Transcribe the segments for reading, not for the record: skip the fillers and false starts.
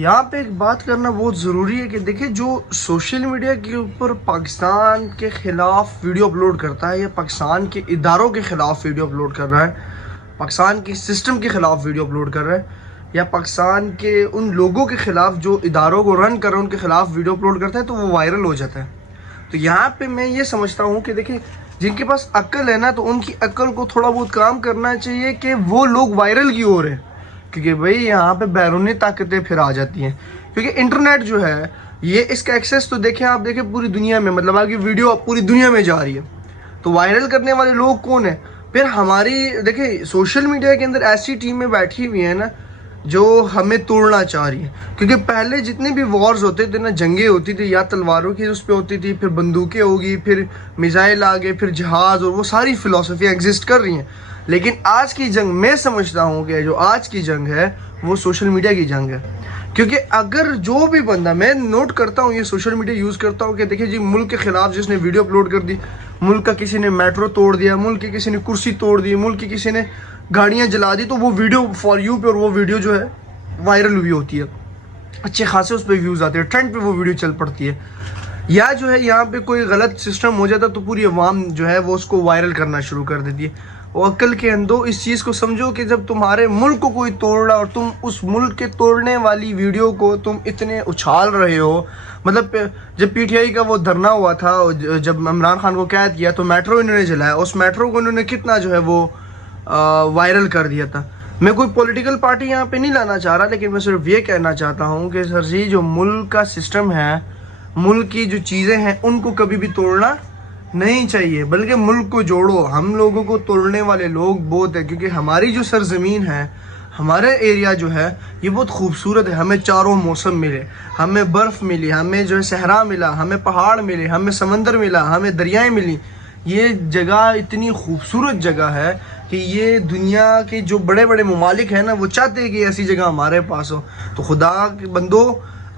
यहाँ पे एक बात करना बहुत ज़रूरी है कि देखिए, जो सोशल मीडिया के ऊपर पाकिस्तान के ख़िलाफ़ वीडियो अपलोड करता है या पाकिस्तान के इदारों के ख़िलाफ़ वीडियो अपलोड कर रहा है, पाकिस्तान के सिस्टम के ख़िलाफ़ वीडियो अपलोड कर रहा है, या पाकिस्तान के उन लोगों के ख़िलाफ़ जो इदारों को रन कर रहे हैं उनके ख़िलाफ़ वीडियो अपलोड करता है, तो वो वायरल हो जाता है। तो यहाँ पे मैं ये समझता हूँ कि देखिए, जिनके पास अक्ल है ना, तो उनकी अक्ल को थोड़ा बहुत काम करना चाहिए कि वो लोग वायरल क्यों हो रहे हैं, क्योंकि भाई यहाँ पे बैरूनी ताकतें फिर आ जाती हैं। क्योंकि इंटरनेट जो है, ये इसका एक्सेस तो देखें आप, देखें पूरी दुनिया में, मतलब आपकी वीडियो पूरी दुनिया में जा रही है, तो वायरल करने वाले लोग कौन है? फिर हमारी देखिए, सोशल मीडिया के अंदर ऐसी टीमें बैठी हुई हैं ना जो हमें तोड़ना चाह रही है। क्योंकि पहले जितने भी वॉर्स होते थे ना, जंगें होती थी, या तलवारों की उस पर होती थी, फिर बंदूकें होगी, फिर मिसाइल आ गए, फिर जहाज़, और वो सारी फ़िलासफ़ियाँ एग्जिस्ट कर रही हैं। लेकिन आज की जंग, मैं समझता हूँ कि जो आज की जंग है वो सोशल मीडिया की जंग है। क्योंकि अगर जो भी बंदा, मैं नोट करता हूँ, ये सोशल मीडिया यूज़ करता हूँ कि देखिए जी, मुल्क के ख़िलाफ़ जिसने वीडियो अपलोड कर दी, मुल्क का किसी ने मेट्रो तोड़ दिया, मुल्क की किसी ने कुर्सी तोड़ दी, मुल्क की किसी ने गाड़ियाँ जला दी, तो वो वीडियो फॉर यू पे, और वो वीडियो जो है वायरल हुई होती है, अच्छे खासे उस पर व्यूज़ आते हैं, ट्रेंड पे वो वीडियो चल पड़ती है। या जो है यहाँ पे कोई गलत सिस्टम हो जाता तो पूरी अवाम जो है वो उसको वायरल करना शुरू कर देती है। वो अक्ल के अंदर इस चीज़ को समझो कि जब तुम्हारे मुल्क को कोई तोड़ रहा और तुम उस मुल्क के तोड़ने वाली वीडियो को तुम इतने उछाल रहे हो, मतलब जब पीटीआई का वो धरना हुआ था, जब इमरान खान को कैद किया, तो मेट्रो इन्होंने जलाया, उस मेट्रो को इन्होंने कितना जो है वो वायरल कर दिया था। मैं कोई पॉलिटिकल पार्टी यहाँ पे नहीं लाना चाह रहा, लेकिन मैं सिर्फ ये कहना चाहता हूँ कि सर जी, जो मुल्क का सिस्टम है, मुल्क की जो चीज़ें हैं, उनको कभी भी तोड़ना नहीं चाहिए, बल्कि मुल्क को जोड़ो। हम लोगों को तोड़ने वाले लोग बहुत है, क्योंकि हमारी जो सरजमीन है, हमारे एरिया जो है, ये बहुत खूबसूरत है। हमें चारों मौसम मिले, हमें बर्फ़ मिली, हमें जो है सहरा मिला, हमें पहाड़ मिले, हमें समंदर मिला, हमें दरियाएँ मिली। ये जगह इतनी खूबसूरत जगह है कि ये दुनिया के जो बड़े बड़े ममालिक हैं ना, वो चाहते हैं कि ऐसी जगह हमारे पास हो। तो खुदा के बंदो,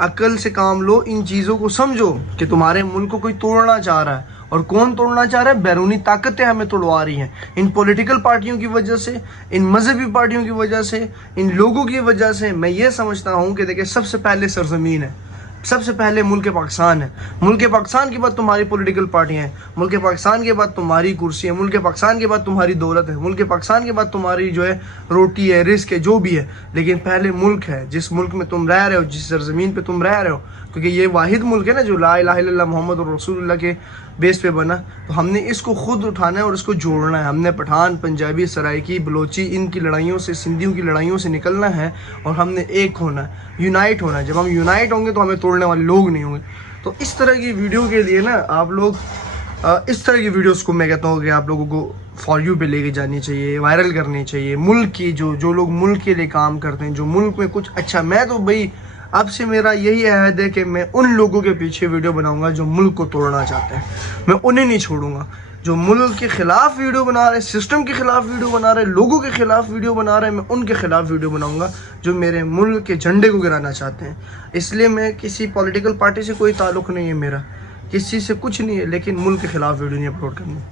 अक्ल से काम लो, इन चीज़ों को समझो कि तुम्हारे मुल्क को कोई तोड़ना चाह रहा है। और कौन तोड़ना चाह रहा है? बैरूनी ताकतें हमें तोड़वा रही हैं, इन पॉलिटिकल पार्टियों की वजह से, इन मजहबी पार्टियों की वजह से, इन लोगों की वजह से। मैं ये समझता हूँ कि देखिए, सबसे पहले सरजमीन है, सबसे पहले मुल्क पाकिस्तान है। मुल्क पाकिस्तान के बाद तुम्हारी पॉलिटिकल पार्टियाँ हैं, मुल्क पाकिस्तान के बाद तुम्हारी कुर्सी है, मुल्क पाकिस्तान के बाद तुम्हारी दौलत है, मुल्क पाकिस्तान के बाद तुम्हारी जो है रोटी है, रिस्क है, जो भी है। लेकिन पहले मुल्क है, जिस मुल्क में तुम रह रहे हो, जिस सरजमीन पे तुम रह रहे हो, क्योंकि ये वाहिद मुल्क है ना जो ला इलाहा इल्लल्लाह मोहम्मद रसूलुल्लाह के बेस पे बना। तो हमने इसको खुद उठाना है और इसको जोड़ना है। हमने पठान, पंजाबी, सराइकी, बलोची, इनकी लड़ाइयों से, सिंधियों की लड़ाइयों से निकलना है, और हमने एक होना है, यूनाइट होना है। जब हम यूनाइट होंगे तो हमें तोड़ने वाले लोग नहीं होंगे। तो इस तरह की वीडियो के लिए ना, आप लोग इस तरह की वीडियोस को मैं कहता हूँ कि आप लोगों को फॉर यू पे लेके जानी चाहिए, वायरल करनी चाहिए। मुल्क की जो लोग मुल्क के लिए काम करते हैं, जो मुल्क में कुछ अच्छा, मैं तो भाई अब से मेरा यही अहद है कि मैं उन लोगों के पीछे वीडियो बनाऊंगा जो मुल्क को तोड़ना चाहते हैं। मैं उन्हें नहीं छोड़ूंगा। जो मुल्क के ख़िलाफ़ वीडियो बना रहे, सिस्टम के ख़िलाफ़ वीडियो बना रहे, लोगों के ख़िलाफ़ वीडियो बना रहे, मैं उनके ख़िलाफ़ वीडियो बनाऊंगा जो मेरे मुल्क के झंडे को गिराना चाहते हैं। इसलिए मैं किसी पॉलिटिकल पार्टी से कोई ताल्लुक़ नहीं है मेरा, किसी से कुछ नहीं है, लेकिन मुल्क के ख़िलाफ़ वीडियो नहीं अपलोड करनी।